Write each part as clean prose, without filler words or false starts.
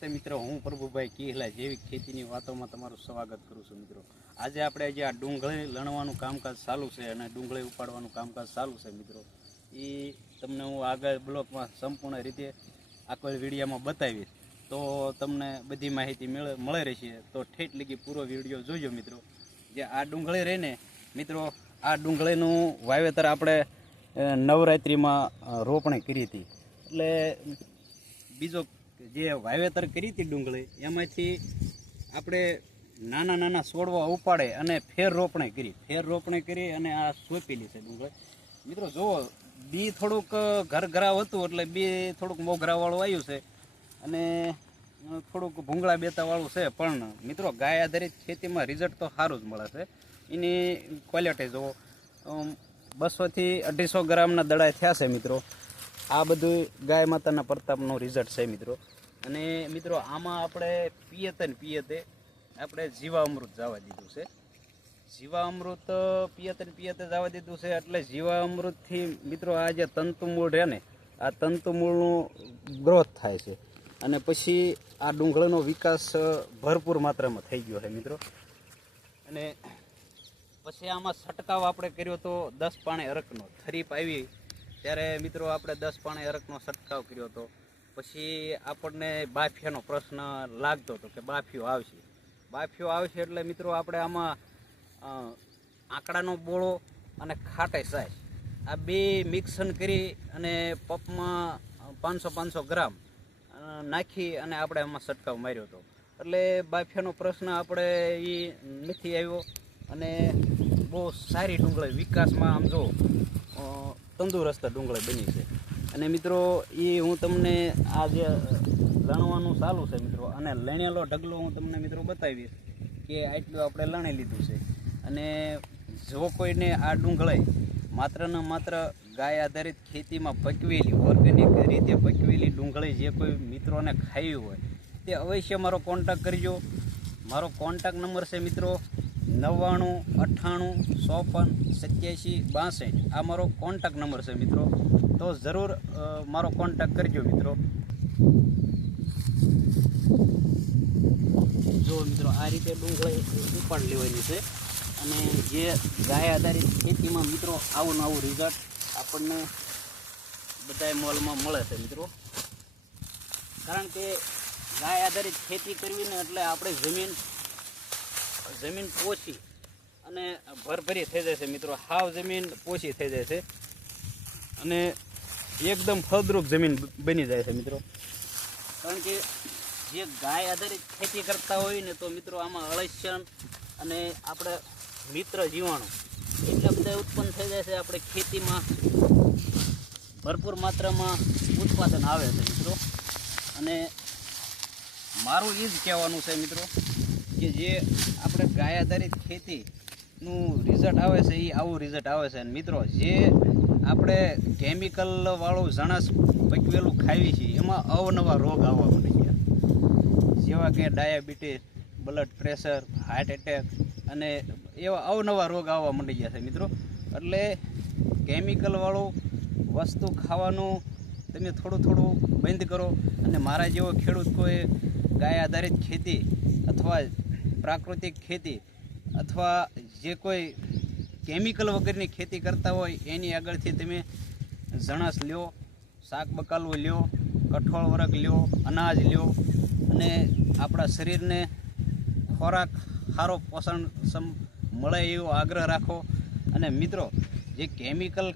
નમસ્તે મિત્રો, હું પ્રભુભાઈ કિહલા જૈવિક ખેતીની વાતોમાં તમારું સ્વાગત કરું છું. મિત્રો આજે આપણે જે આ ડુંગળી લણવાનું કામકાજ ચાલુ છે અને ડુંગળી ઉપાડવાનું કામકાજ ચાલુ છે મિત્રો, એ તમને હું આગળ બ્લોગમાં સંપૂર્ણ રીતે આખો વિડીયોમાં બતાવીશ, તો તમને બધી માહિતી મળી રહેશે. તો ઠેઠ લગી પૂરો વિડીયો જોજો મિત્રો. જે આ ડુંગળી રહીને મિત્રો, આ ડુંગળીનું વાવેતર આપણે નવરાત્રિમાં રોપણી કરી હતી. એટલે બીજો જે વાવેતર કરી હતી ડુંગળી, એમાંથી આપણે નાના નાના છોડવા ઉપાડે અને ફેર રોપણી કરી અને આ સોંપેલી છે ડુંગળી. મિત્રો જુઓ, બી થોડુંક ઘરઘરાવ હતું, એટલે બી થોડુંક મોગરાવાળું આવ્યું છે અને થોડુંક ભૂંગળા બેતાવાળું છે. પણ મિત્રો ગાય આધારિત ખેતીમાં રિઝલ્ટ તો સારું જ મળે છે. એની ક્વોલિટી જુઓ, 200 થી 250 ગ્રામના દડા થયા છે મિત્રો. આ બધું ગાય માતાના પ્રતાપનું રિઝલ્ટ છે મિત્રો. અને મિત્રો આમાં આપણે પિયતે આપણે જીવામૃત જવા દીધું છે. જીવામૃત પિયતે જવા દીધું છે. એટલે જીવામૃતથી મિત્રો આ જે તંતુમૂળ રહે ને, આ તંતુમૂળનું ગ્રોથ થાય છે અને પછી આ ડુંગળીનો વિકાસ ભરપૂર માત્રામાં થઈ ગયો છે મિત્રો. અને પછી આમાં છંટકાવ આપણે કર્યો તો 10 પાણી અરકનો થરીપ આવી ત્યારે મિત્રો આપણે 10 પાણી અરકનો છંટકાવ કર્યો હતો. પછી આપણને બાફિયાનો પ્રશ્ન લાગતો હતો કે બાફિયો આવશે એટલે મિત્રો આપણે આમાં આંકડાનો બોળો અને ખાટાઈ સાઈઝ આ બે મિક્સન કરી અને પપમાં 500 ગ્રામ નાખી અને આપણે આમાં છંટકાવ માર્યો હતો. એટલે બાફિયાનો પ્રશ્ન આપણે એ નથી આવ્યો અને બહુ સારી ડુંગળી વિકાસમાં આમ જો તંદુરસ્ત ડુંગળી બની છે. અને મિત્રો એ હું તમને આ જે લણવાનું ચાલુ છે મિત્રો, અને લણેલો ઢગલો હું તમને મિત્રો બતાવીશ કે આટલું આપણે લણી લીધું છે. અને જો કોઈને આ ડુંગળી માત્ર ને માત્ર ગાય આધારિત ખેતીમાં પકવેલી, ઓર્ગેનિક રીતે પકવેલી ડુંગળી જે કોઈ મિત્રોને ખાવી હોય તે અવશ્ય મારો કોન્ટેક્ટ કરજો. મારો કોન્ટેક્ટ નંબર છે મિત્રો 99 58 56 87 62. આ મારો કોન્ટેક્ટ નંબર છે મિત્રો, તો જરૂર મારો કોન્ટેક્ટ કરજો મિત્રો. જો મિત્રો આ રીતે ડુંગળી ઉપાડ લેવાની છે. અને જે ગાય આધારિત ખેતીમાં મિત્રો આવું રિઝલ્ટ આપણને બધા મોલમાં મળે છે મિત્રો. કારણ કે ગાય આધારિત ખેતી કરવી ને એટલે આપણે જમીન પોચી અને ભરભરી થઈ જાય છે મિત્રો. હાવ જમીન પોચી થઈ જાય છે અને એકદમ ફળદ્રુપ જમીન બની જાય છે મિત્રો. કારણ કે જે ગાય આધારિત ખેતી કરતા હોય ને તો મિત્રો આમાં અળસિયા અને આપણે મિત્ર જીવાણુ એટલા બધા ઉત્પન્ન થઈ જાય છે. આપણે ખેતીમાં ભરપૂર માત્રામાં ઉત્પાદન આવે છે મિત્રો. અને મારું એ જ કહેવાનું છે મિત્રો કે જે આપણે ગાય આધારિત ખેતીનું રિઝલ્ટ આવે છે એ આવું રિઝલ્ટ આવે છે. અને મિત્રો જે આપણે કેમિકલવાળું જણસ પકવેલું ખાવી છીએ એમાં અવનવા રોગ આવવા માંડી ગયા, જેવા કે diabetes, blood pressure, heart attack અને એવા અવનવા રોગ આવવા માંડી ગયા છે મિત્રો. એટલે કેમિકલવાળું વસ્તુ ખાવાનું તમે થોડું બંધ કરો. અને મારા જેવો ખેડૂત કોઈ ગાય આધારિત ખેતી અથવા પ્રાકૃતિક ખેતી અથવા જે કોઈ કેમિકલ વગરની ખેતી કરતા હોય એની આગળથી તમે જણસ લ્યો, શાક બકાલું લ્યો, કઠોળ વર્ગ લ્યો, અનાજ લ્યો અને આપણા શરીરને ખોરાક સારો પોષણ મળે એવો આગ્રહ રાખો. અને મિત્રો જે કેમિકલ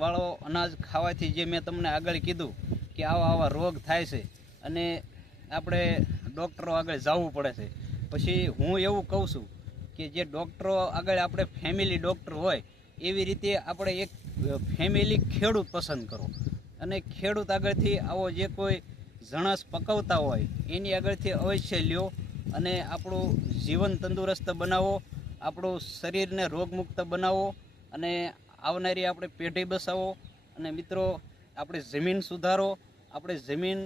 વાળો અનાજ ખાવાથી જે મેં તમને આગળ કીધું કે આવા રોગ થાય છે અને આપણે ડૉક્ટરો આગળ જવું પડે છે. પછી હું એવું કહું છું કે જે ડૉક્ટરો આગળ આપણે ફેમિલી ડૉક્ટર હોય એવી રીતે આપણે એક ફેમિલી ખેડૂત પસંદ કરો. અને ખેડૂત આગળથી આવો જે કોઈ જણસ પકવતા હોય એની આગળથી અવશ્ય લ્યો અને આપણું જીવન તંદુરસ્ત બનાવો, આપણું શરીરને રોગમુક્ત બનાવો અને આવનારી આપણે પેઢી બસાવો. અને મિત્રો આપણે જમીન સુધારો. આપણે જમીન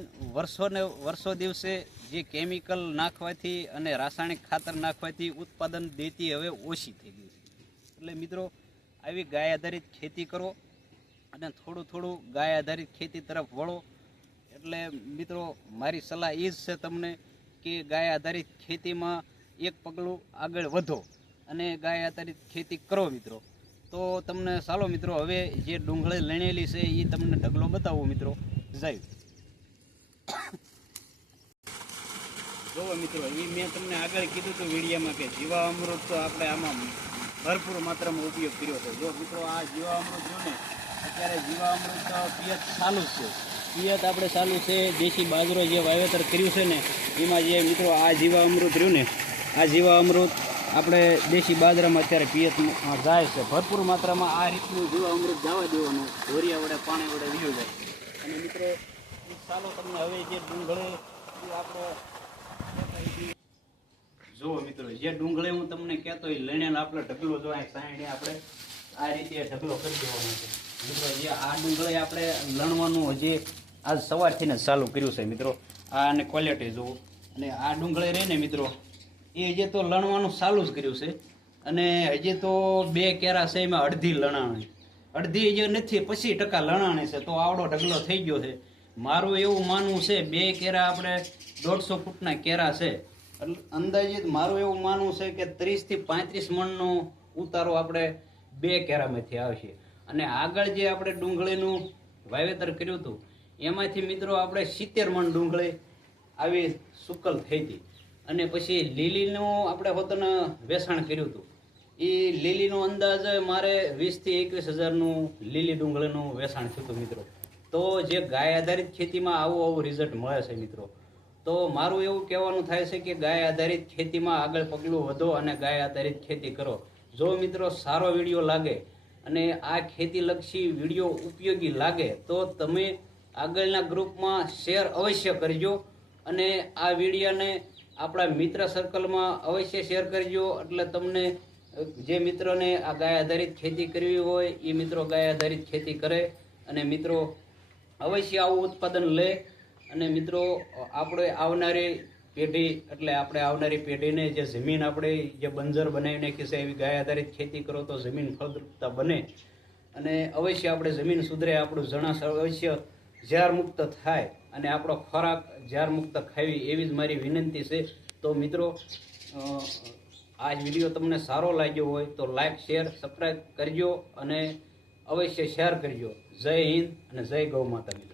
વર્ષો દિવસે જે કેમિકલ નાખવાથી અને રાસાયણિક ખાતર નાખવાથી ઉત્પાદન દેતી હવે ઓછી થઈ ગઈ છે. એટલે મિત્રો આવી ગાય આધારિત ખેતી કરો અને થોડું ગાય આધારિત ખેતી તરફ વળો. એટલે એટલે મિત્રો મારી સલાહ એ જ છે તમને કે ગાય આધારિત ખેતીમાં એક પગલું આગળ વધો અને ગાય આધારિત ખેતી કરો મિત્રો. તો તમને ચાલો મિત્રો હવે જે ડુંગળી લણેલી છે એ તમને ઢગલો બતાવું મિત્રો. જાય જોવો મિત્રો, એ મેં તમને આગળ કીધું હતું વિડીયામાં કે જીવામૃત તો આપણે આમાં ભરપૂર માત્રામાં ઉપયોગ કર્યો છે. જો મિત્રો આ જીવામૃત જો ને અત્યારે જીવામૃત પિયત ચાલુ જ છે. પિયત આપણે ચાલુ છે. દેશી બાજરો જે વાવેતર કર્યું છે ને એમાં જે મિત્રો આ જીવામૃત રહ્યું ને આ જીવામૃત આપણે દેશી બાજરામાં અત્યારે પિયત જાય છે. ભરપૂર માત્રામાં આ રીતનું જીવામૃત જવા દેવાનું, ધોરિયા વડે પાણી વડે વીયો જાય. અને મિત્રો ચાલો તમને હવે જે ડુંગળી આપણે જુઓ મિત્રો, જે ડુંગળી હું તમને કહેતો એ લણેલા આપણે ઢગલો જો સાઈડે આપણે આ રીતે ઢગલો કરી દેવાનો છે મિત્રો. જે આ ડુંગળી આપણે લણવાનું હજી આજ સવારથી ને ચાલુ કર્યું છે મિત્રો. આ અને ક્વોલિટી જુઓ, અને આ ડુંગળી રહે ને મિત્રો એ હજી તો લણવાનું ચાલુ જ કર્યું છે. અને હજી તો 2 કેરા છે એમાં અડધી લણાણી, અડધી જે નથી 25% લણાણી છે. તો આવડો ઢગલો થઈ ગયો છે. મારું એવું માનવું છે 2 કેરા આપણે 150 ફૂટના કેરા છે. અંદાજિત મારું એવું માનવું છે કે 30 થી 35 મણનો ઉતારો આપણે 2 કેરામાંથી આવશે. અને આગળ જે આપણે ડુંગળીનું વાવેતર કર્યું હતું એમાંથી મિત્રો આપણે 70 મણ ડુંગળી આવી સુકલ થઈ હતી. અને પછી લીલીનું આપણે પોતાને વેચાણ કર્યું હતું. એ લીલીનો અંદાજ મારે 20 થી 21 હજારનું લીલી ડુંગળીનું વેચાણ થયું હતું મિત્રો. તો જે ગાય આધારિત ખેતીમાં આવું રિઝલ્ટ મળે છે મિત્રો. તો મારું એવું કહેવાનું થાય છે કે ગાય આધારિત ખેતીમાં આગળ પગલું વધો અને ગાય આધારિત ખેતી કરો. જો મિત્રો સારો વિડીયો લાગે અને આ ખેતીલક્ષી વિડીયો ઉપયોગી લાગે તો તમે આગળના ગ્રુપમાં શેર અવશ્ય કરજો. અને આ વિડીયોને આપણા મિત્ર સર્કલમાં અવશ્ય શેર કરજો. એટલે તમને જે મિત્રોને આ ગાય આધારિત ખેતી કરવી હોય એ મિત્રો ગાય આધારિત ખેતી કરે અને મિત્રો અવશ્ય આવું ઉત્પાદન લે. અને મિત્રો આપણે આવનારી પેઢી એટલે આપણે આવનારી પેઢીને જે જમીન આપણે જે બંજર બનાવી નાખી છે એવી ગાય આધારિત ખેતી કરો તો જમીન ફળદ્રુપતા બને અને અવશ્ય આપણે જમીન સુધરે, આપણું જણાસ અવશ્ય ઝાર મુક્ત થાય અને આપણો ખોરાક ઝાર મુક્ત ખાવી એવી જ મારી વિનંતી છે. તો મિત્રો આ વિડીયો તમને સારો લાગ્યો હોય તો લાઈક શેર સબસ્ક્રાઈબ કરજો અને અવશ્ય શેર કરજો. જય હિન્દ અને જય ગૌ માતા.